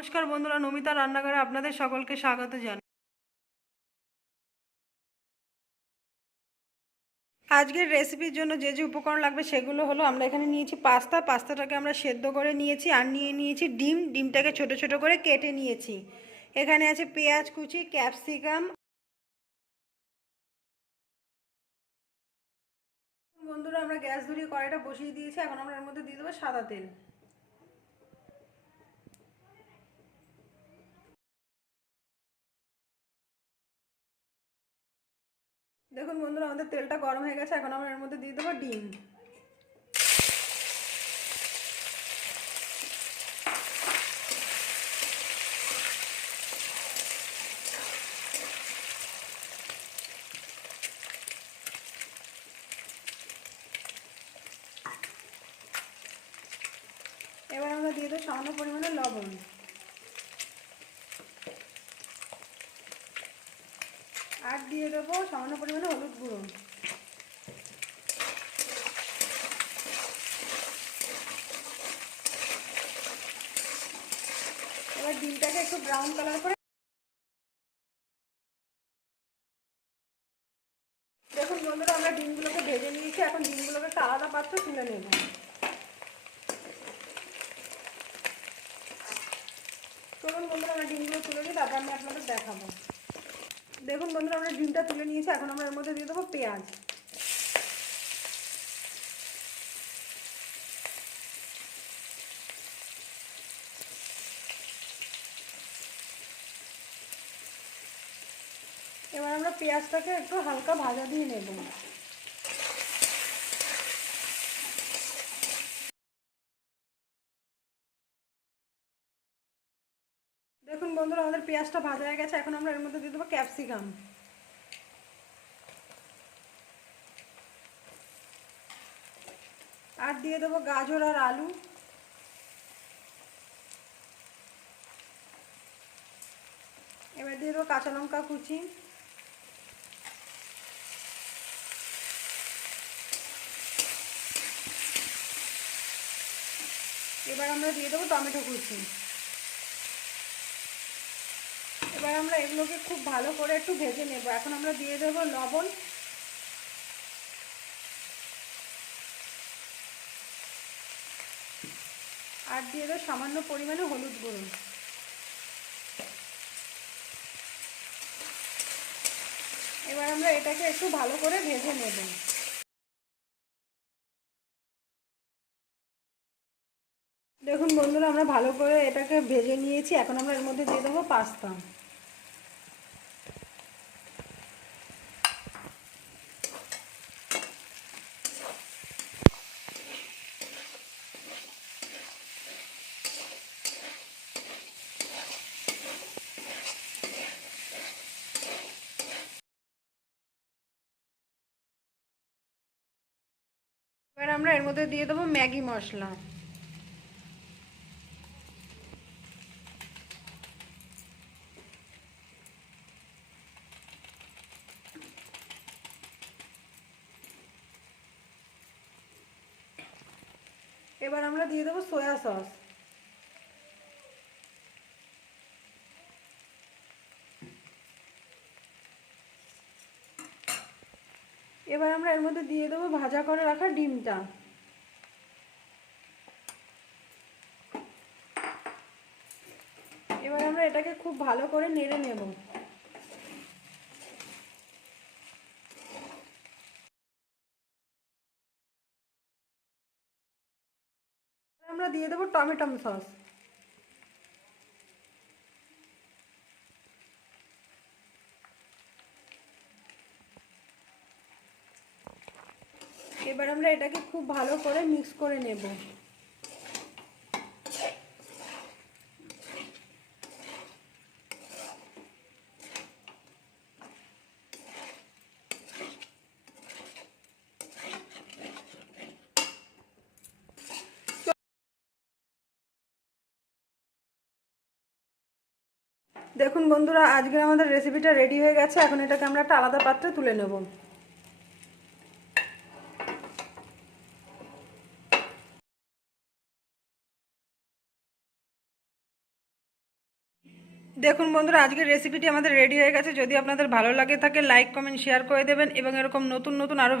নমস্কার বন্ধুরা, নমিতা রান্নাঘরে আপনাদের সকলকে স্বাগত জানাই। আজকের রেসিপির জন্য যে যে উপকরণ লাগবে সেগুলো হলো আমরা এখানে নিয়েছি পাস্তা। পাস্তাটাকে আমরা সেদ্ধ করে নিয়েছি আর নিয়ে নিয়েছি ডিম। ডিমটাকে ছোট ছোট করে কেটে নিয়েছি। এখানে আছে পেঁয়াজ কুচি, ক্যাপসিকাম। বন্ধুরা, আমরা গ্যাস ধরিয়ে কড়াইটা বসিয়ে দিয়েছি। এখন আমরা এর মধ্যে দিয়ে দেবো সাদা তেল। দেখুন বন্ধুরা, আমাদের তেলটা গরম হয়ে গেছে, এখন আমরা এর মধ্যে দিয়ে দেবো ডিম। এবার আমরা দিয়ে দেবো সামান্য পরিমাণে লবণ। আর দিয়ে দেবো সামান্য পরিমাণে হলুদ গুঁড়ো। এবার ডিমটাকে একটু ব্রাউন কালার করে দেখুন বন্ধুরা, আমরা ডিমগুলোকে ভেজে নিয়েছি। এখন ডিমগুলোকে একটা আলাদা পাত্রে তুলে নেব। চলুন বন্ধুরা, আমরা ডিমগুলো তুলে নিই, তারপর আমি আপনাদের দেখাবো। দেখুন বন্ধুরা, আমরা ডিমটা তুলে নিয়েছি, এখন আমরা এর মধ্যে দিয়ে দেবো পেঁয়াজ। এবার আমরা পেঁয়াজটাকে একটু হালকা ভাজা দিয়ে নেব। দেখুন বন্ধুরা, আমাদের পেঁয়াজটা ভাজা হয়ে গেছে, এখন আমরা এর মধ্যে দিয়ে দেবো ক্যাপসিকাম। আর দিয়ে দেবো গাজর আর আলু। এবার দিয়ে দেবো কাঁচা লঙ্কা কুচি। এবার আমরা দিয়ে দেবো টমেটো কুচি। এবার আমরা এগুলোকে খুব ভালো করে একটু ভেজে নেব। এখন আমরা দিয়ে দেব লবণ। আর দিয়ে দেবো সামান্য পরিমাণে হলুদ গুঁড়ো। এবার আমরা এটাকে একটু ভালো করে ভেজে নেব। দেখুন বন্ধুরা, আমরা ভালো করে এটাকে ভেজে নিয়েছি। এখন আমরা এর মধ্যে দিয়ে দেবো পাস্তা। এবার আমরা এর মধ্যে দিয়ে দেবো ম্যাগি মশলা। এবার আমরা দিয়ে দেবো সয়া সস। এবার আমরা এর মধ্যে দিয়ে দেবো ভাজা করে রাখা ডিমটা। এবার আমরা এটাকে খুব ভালো করে নেড়ে নেব। আমরা দিয়ে দেবো টমেটো সস। এবার আমরা এটাকে খুব ভালো করে মিক্স করে নেব। দেখুন বন্ধুরা, আজকের আমাদের রেসিপিটা রেডি হয়ে গেছে। এখন এটাকে আমরা একটা আলাদা পাত্রে তুলে নেব। দেখুন বন্ধুরা, আজকের রেসিপিটি আমাদের রেডি হয়ে গেছে। যদি আপনাদের ভালো লাগে, থাকে লাইক কমেন্ট শেয়ার করে দেবেন এবং এরকম নতুন নতুন আরও